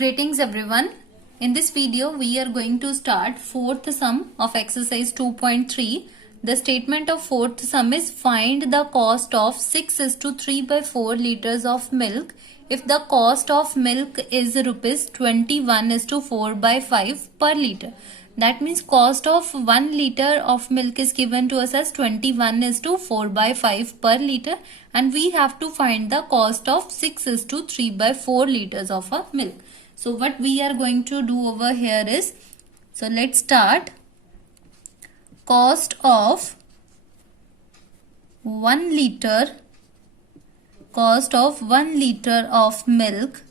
Greetings everyone. In this video we are going to start fourth sum of exercise 2.3. The statement of fourth sum is find the cost of 6:3/4 liters of milk if the cost of milk is rupees 21:4/5 per liter. That means cost of 1 liter of milk is given to us as 21:4/5 per liter, and we have to find the cost of 6:3/4 liters of a milk. So what we are going to do over here is, so let's start. Cost of 1 liter of milk,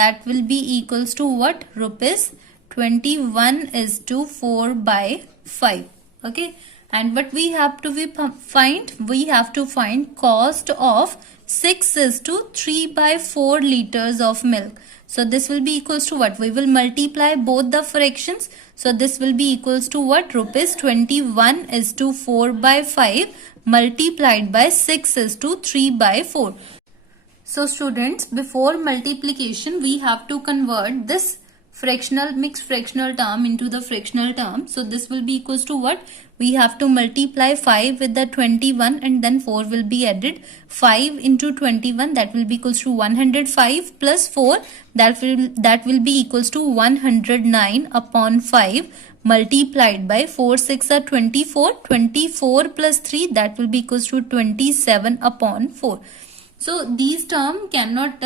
that will be equals to what? Rupees 21:4/5. Okay, and what we have to find? We have to find cost of 6:3/4 liters of milk. So this will be equals to what? We will multiply both the fractions. So this will be equals to what? Rupees 21:4/5 multiplied by 6:3/4. So students, before multiplication we have to convert this mixed fractional term into the fractional term. So this will be equals to what? We have to multiply 5 with the 21 and then 4 will be added. 5 into 21, that will be equals to 105 plus 4, that will be equals to 109 upon 5 multiplied by 4 6 are 24. 24 plus 3, that will be equals to 27 upon 4. So these terms cannot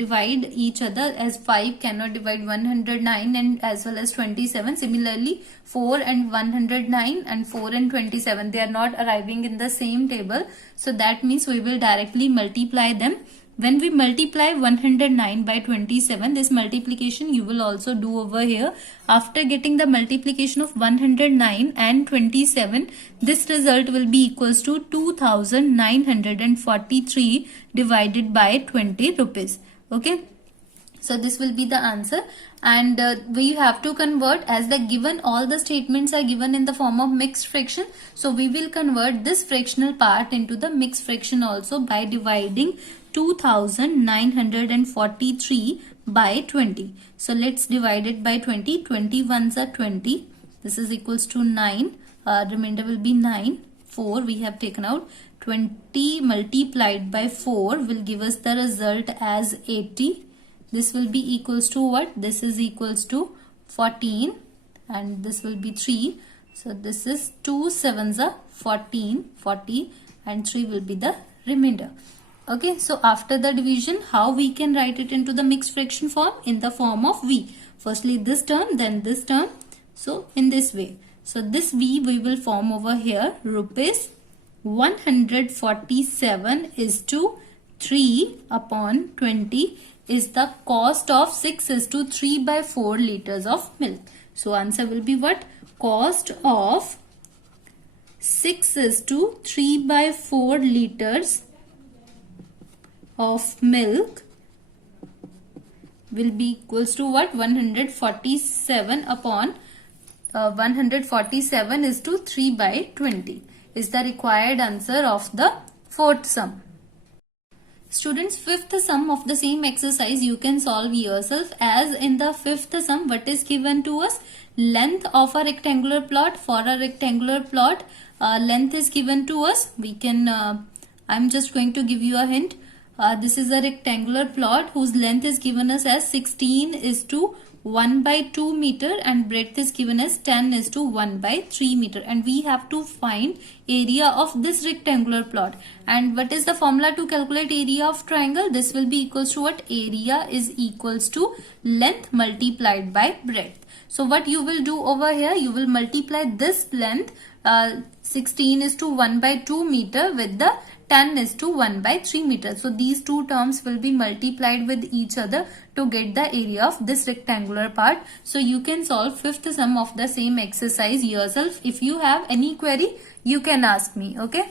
divide each other, as 5 cannot divide 109 and as well as 27. Similarly 4 and 109 and 4 and 27, they are not arriving in the same table. So that means we will directly multiply them. When we multiply 109 by 27, this multiplication you will also do over here. After getting the multiplication of 109 and 27, this result will be equals to 2943 divided by 20 rupees. Okay. So this will be the answer, and we have to convert, as the given all the statements are given in the form of mixed fraction. So we will convert this fractional part into the mixed fraction also by dividing 2943 by 20. So let's divide it by 20. 20 ones are 20. This is equals to 9. Remainder will be 9. 4 we have taken out. 20 multiplied by 4 will give us the result as 80. This will be equals to what? This is equals to 14 and this will be 3. So this is 2 sevens are 14, 40, and 3 will be the remainder. Okay, so after the division, how we can write it into the mixed fraction form? In the form of V. Firstly this term, then this term. So in this way. So this V we will form over here. Rupees 147:3 upon 20 is the cost of 6:3/4 liters of milk. So answer will be what? Cost of 6:3/4 liters of milk will be equals to what? 147 upon 147:3/20 is the required answer of the fourth sum. Students, fifth sum of the same exercise you can solve yourself. As in the fifth sum, what is given to us? Length of a rectangular plot. For a rectangular plot, length is given to us. We can I'm just going to give you a hint. This is a rectangular plot whose length is given us as 16:1/2 meter and breadth is given as 10:1/3 meter, and we have to find area of this rectangular plot. And what is the formula to calculate area of triangle? This will be equals to what? Area is equals to length multiplied by breadth. So what you will do over here, you will multiply this length 16:1/2 meter with the 10:1/3 meter. So these two terms will be multiplied with each other to get the area of this rectangular part. So you can solve fifth sum of the same exercise yourself. If you have any query, you can ask me. Okay.